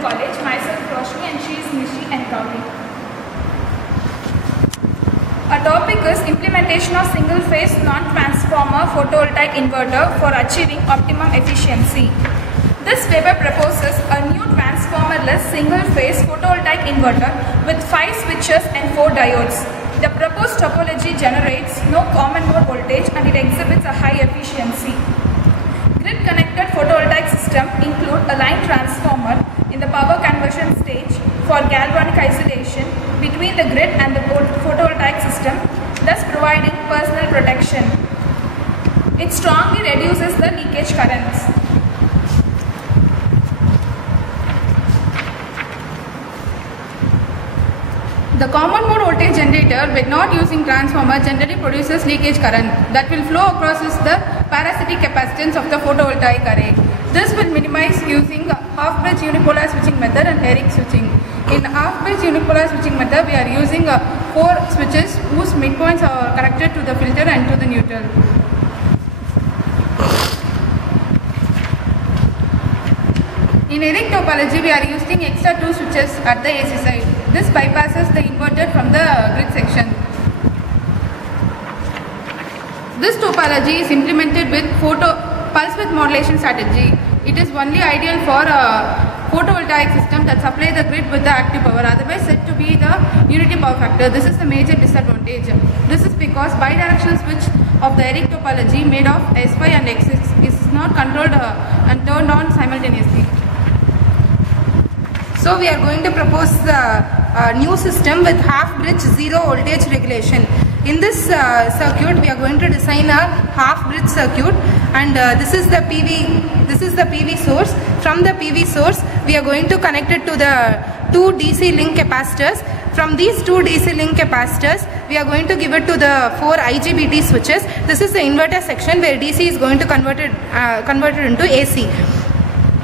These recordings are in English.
College. Myself Roshini and she is Nishi and Gowri. Our topic is implementation of single-phase non-transformer photovoltaic inverter for achieving optimum efficiency. This paper proposes a new transformerless single-phase photovoltaic inverter with 5 switches and 4 diodes. The proposed topology generates no common mode voltage and it exhibits a high efficiency. Grid-connected photovoltaic system include a line transformer in the power conversion stage for galvanic isolation between the grid and the photovoltaic system, thus providing personal protection. It strongly reduces the leakage currents. The common mode voltage generator, when not using transformer, generally produces leakage current that will flow across the parasitic capacitance of the photovoltaic array. This will minimize using half-bridge unipolar switching method and Herrick switching. In half-bridge unipolar switching method, we are using 4 switches whose midpoints are connected to the filter and to the neutral. In Herrick topology, we are using extra 2 switches at the AC side. This bypasses the inverter from the grid section. This topology is implemented with pulse width modulation strategy. It is only ideal for a photovoltaic system that supplies the grid with the active power, otherwise said to be the unity power factor. This is the major disadvantage. This is because bidirectional switch of the Herrick topology made of S5 and X6 is not controlled and turned on simultaneously. So we are going to propose a new system with half-bridge zero voltage regulation. In this circuit, we are going to design a half-bridge circuit, and this is the PV source. From the PV source, we are going to connect it to the 2 DC link capacitors. From these 2 DC link capacitors, we are going to give it to the 4 IGBT switches. This is the inverter section where DC is going to convert it into AC.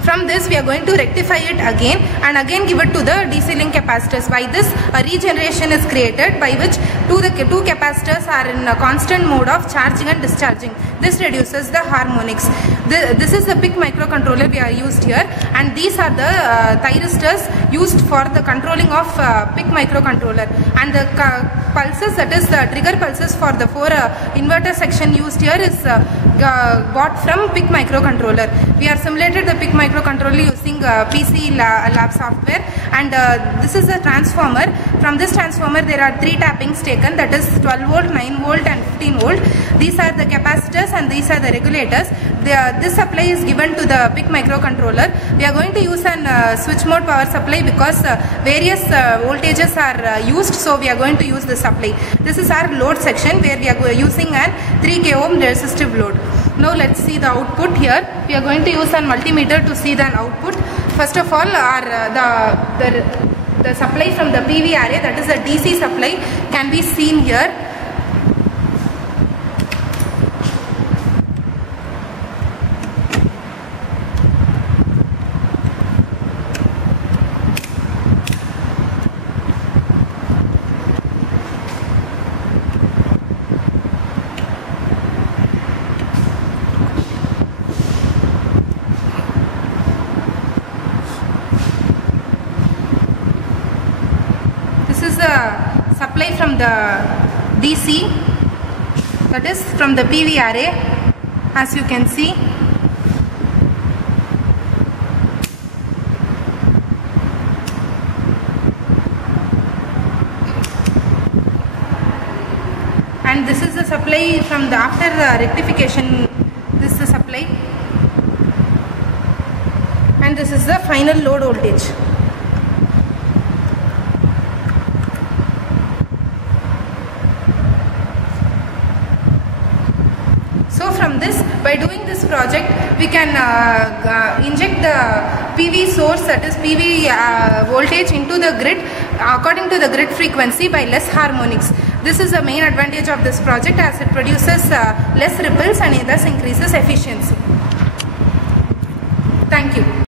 From this, we are going to rectify it again and again give it to the DC link capacitors. By this, a regeneration is created by which two capacitors are in a constant mode of charging and discharging. This reduces the harmonics. This is the PIC microcontroller we are used here, and these are the thyristors used for the controlling of PIC microcontroller. And the pulses, that is the trigger pulses for the 4 inverter section used here is bought from PIC microcontroller. We are simulated the PIC microcontroller using PC lab software, and this is a transformer. From this transformer there are 3 tappings taken, that is 12 volt, 9 volt and 15 volt. These are the capacitors and these are the regulators. This supply is given to the PIC microcontroller. We are going to use an switch mode power supply because various voltages are used, so we are going to use this supply. This is our load section where we are using an 3 k ohm resistive load. Now let's see the output here. We are going to use a multimeter to see the output. First of all, the supply from the PV array, that is the DC supply, can be seen here. The supply from the DC, that is from the PV array, as you can see. And this is the supply from the after the rectification. This is the supply, and this is the final load voltage. So from this, by doing this project, we can inject the PV source, that is PV voltage, into the grid according to the grid frequency by less harmonics. This is the main advantage of this project, as it produces less ripples and thus increases efficiency. Thank you.